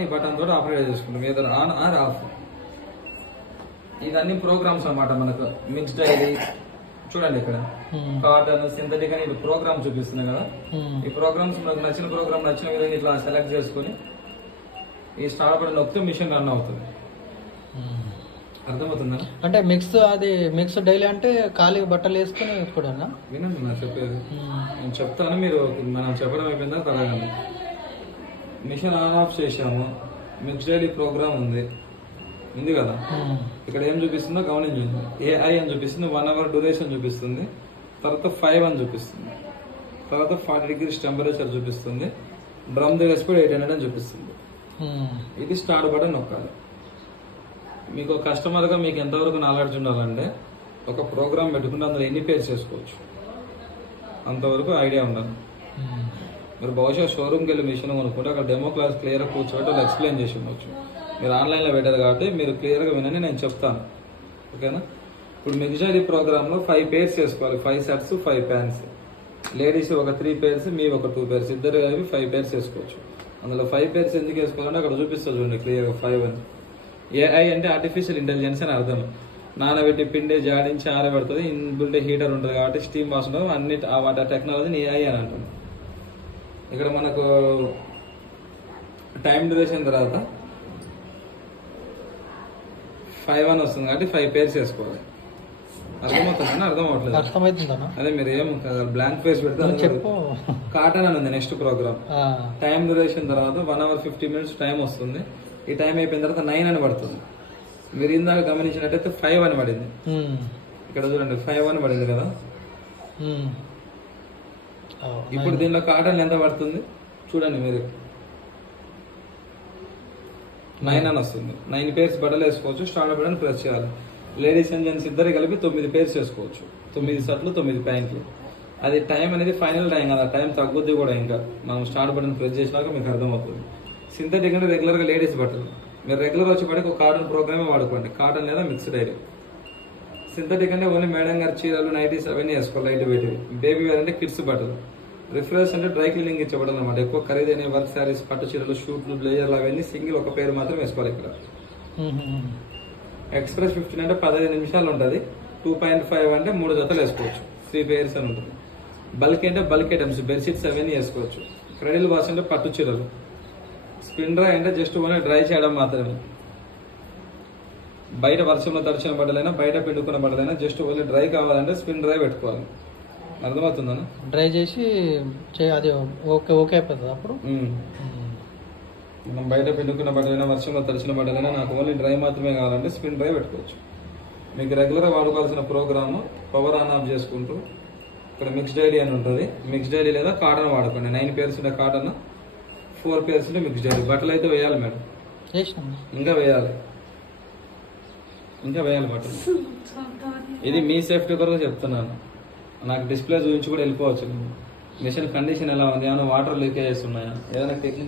ఈ బటన్ తోటి ఆపరేట్ చేసుకుంటాం, ఏదో ఆన్ ఆర్ ఆఫ్. ఇవన్నీ ప్రోగ్రామ్స్ అన్నమాట. మనకు మిక్స్ డైరీ చూడండి, ఇక్కడ కాటన్, సింథటిక్ అని ఇది ప్రోగ్రామ్ చూపిస్తున్నాయి కదా. ఈ ప్రోగ్రామ్స్ మనకు నచ్చిన ప్రోగ్రామ్ నచ్చిన విధంగా ఇట్లా సెలెక్ట్ చేసుకుని ఈ స్టార్ట్ బటన్ నొక్కితే మిషన్ రన్ అవుతుంది. అర్థమవుతుందా? అంటే మిక్స్ డైలీ అంటే ఖాళీ బట్టలు వేసుకుని కూడా వినండి నా చెప్పేది. నేను చెప్తాను, మీరు మనం చెప్పడం అయిపోయిందా తరగండి. మిషన్ ఆన్ ఆఫ్ చేసాము, మిక్స్ డైలీ ప్రోగ్రామ్ ఉంది కదా. ఇక్కడ ఏం చూపిస్తుందో గమనించండి. AI అని చూపిస్తుంది, 1 hour డ్యూరేషన్ చూపిస్తుంది, తర్వాత 5 అని చూపిస్తుంది, తర్వాత 40 degrees టెంపరేచర్ చూపిస్తుంది, డ్రమ్ దగ్గర స్పీడ్ 800 అని చూపిస్తుంది. ఇది స్టార్ట్ బటన్ నొక్కాలి. మీకు కస్టమర్ గా మీకు ఎంతవరకు నాలెడ్జ్ ఉండాలంటే ఒక ప్రోగ్రామ్ పెట్టుకుంటే అందులో ఎన్ని పేర్స్ చేసుకోవచ్చు అంతవరకు ఐడియా ఉండాలి. మీరు బహుశా షోరూమ్కి వెళ్ళి మిషన్ కొనుక్కుంటే అక్కడ డెమో క్లాస్ క్లియర్ గా కూర్చోబెట్టి వాళ్ళు ఎక్స్ప్లెయిన్ చేసి ఉండొచ్చు. మీరు ఆన్లైన్లో పెట్టారు కాబట్టి మీరు క్లియర్గా వినని నేను చెప్తాను, ఓకేనా? ఇప్పుడు మిక్స్చర్ ప్రోగ్రామ్ లో 5 పేర్స్ చేసుకోవాలి. 5 షర్ట్స్ 5 ప్యాంట్స్. లేడీస్ ఒక 3 పేర్స్, మీ ఒక 2 పేర్స్, ఇద్దరు కలిపి 5 పేర్స్ వేసుకోవచ్చు. అందులో 5 పేర్స్ ఎందుకు వేసుకోవాలంటే అక్కడ చూపిస్తుంది చూడండి క్లియర్గా 5 అని. AI అంటే ఆర్టిఫిషియల్ ఇంటెలిజెన్స్ అని అర్థం. నానబెట్టి పిండి జాడించి ఆరబెడుతుంది, ఇన్బిల్ట్ హీటర్ ఉంటుంది కాబట్టి స్టీమ్ వాష్ ఉంటుంది, అన్ని వాటి టెక్నాలజీని AI అని అంటుంది. ఇక్కడ మనకు టైం డ్యూరేషన్ తర్వాత 5 అని వస్తుంది కాబట్టి 5 పేర్స్ వేసుకోవాలి. అర్థమవుతుందని అర్థమవుతుందా? అదే మీరు ఏం బ్లాంక్ ఫేస్ పెడితే కాటన్ అని ఉంది నెక్స్ట్ ప్రోగ్రామ్. టైం డ్యూరేషన్ తర్వాత 1 hour 50 minutes టైం వస్తుంది. ఈ టైం అయిపోయిన తర్వాత 9 అని పడుతుంది. మీరు ఇందాక గమనించినట్టయితే 5 అని పడింది. ఇక్కడ చూడండి 5 అని పడింది కదా. ఇప్పుడు దీనిలో కాటన్ ఎంత పడుతుంది చూడండి మీరు, 9 అని వస్తుంది. 9 పేర్స్ బట్టలు వేసుకోవచ్చు. స్టార్ట్ బటన్ ప్రెస్ చేయాలి. లేడీస్ అండ్ జెంట్స్ ఇద్దరు కలిపి 9 పేర్స్ వేసుకోవచ్చు. 9 షర్ట్లు 9 ప్యాంట్లు. అది టైం అనేది ఫైనల్ టైం కదా, టైం తగ్గుద్ది కూడా. ఇంకా మనం స్టార్ట్ బటన్ ప్రెస్ చేసినాక మీకు అర్థమవుతుంది. సింథటిక్ అంటే రెగ్యులర్ గా లేడీస్ బట్టలు. మీరు రెగ్యులర్ వచ్చి పడికి ఒక కాటన్ ప్రోగ్రామే వాడుకోండి, కాటన్ లేదా మిక్స్డ్ డైరీ. సింథటిక్ అంటే ఓన్లీ మేడం గారి చీరలు, నైటీస్ అవన్నీ వేసుకోవాలి, లైట్ వెయిట్. బేబీ వేర్ అంటే కిడ్స్ బట్టలు. రిఫ్రెష్ అంటే డ్రై క్లీనింగ్ ఇచ్చబడాలి అనమాట. ఎక్కువ ఖరీదైన వర్క్ శారీస్, పట్టు చీరలు, షూట్లు, బ్లేజర్లు అవన్నీ సింగిల్ ఒక పేరు మాత్రం వేసుకోవాలి ఇక్కడ. ఎక్స్ప్రెస్ 15 అంటే 15 నిమిషాలు ఉంటుంది. 2.5 అంటే 3 జతలు వేసుకోవచ్చు, 3 పేర్స్ అని ఉంటుంది. బల్క్ అంటే బల్క్ ఐటమ్స్, బెడ్షీట్స్ అవన్నీ వేసుకోవచ్చు. క్రెడిల్ వాష్ అంటే పట్టు చీరలు. స్పిన్ డ్రై అంటే జస్ట్ ఓన్లీ డ్రై చేయడం మాత్రమే. బయట వర్షంలో తడిచిన బట్టలైనా బయట పిండుకున్న బట్టలైనా జస్ట్ ఓన్లీ డ్రై కావాలంటే స్పిన్ డ్రై పెట్టుకోవాలి. అర్థమవుతుందా? డ్రై చేసి అది ఓకే అయిపోతుంది. అప్పుడు మనం బయట పిండుకున్న బట్టలైనా వర్షంలో తడిచిన బట్టలైనా నాకు ఓన్లీ డ్రై మాత్రమే కావాలంటే స్పిన్ డ్రై పెట్టుకోవచ్చు. మీకు రెగ్యులర్గా వాడుకోవాల్సిన ప్రోగ్రామ్ పవర్ ఆన్ ఆఫ్ చేసుకుంటూ ఇక్కడ మిక్స్ డైరీ అని ఉంటుంది. మిక్స్ డైరీ లేదా కాటన్ వాడుకోండి. 9 పేర్స్ ఉంటే కాటన్, 4 పేర్స్ ఉంటే మిక్స్ డైరీ. బట్టలు అయితే వేయాలి మేడం, ఇంకా వేయాలి బట్టలు. ఇది మీ సేఫ్టీ కొరకు చెప్తున్నాను. నాకు డిస్ప్లే చూపించి కూడా వెళ్ళిపోవచ్చు. మిషన్ కండిషన్ ఎలా ఉంది, ఏమైనా వాటర్ లీకేజెస్ ఉన్నాయా, ఏదైనా టెక్నికల్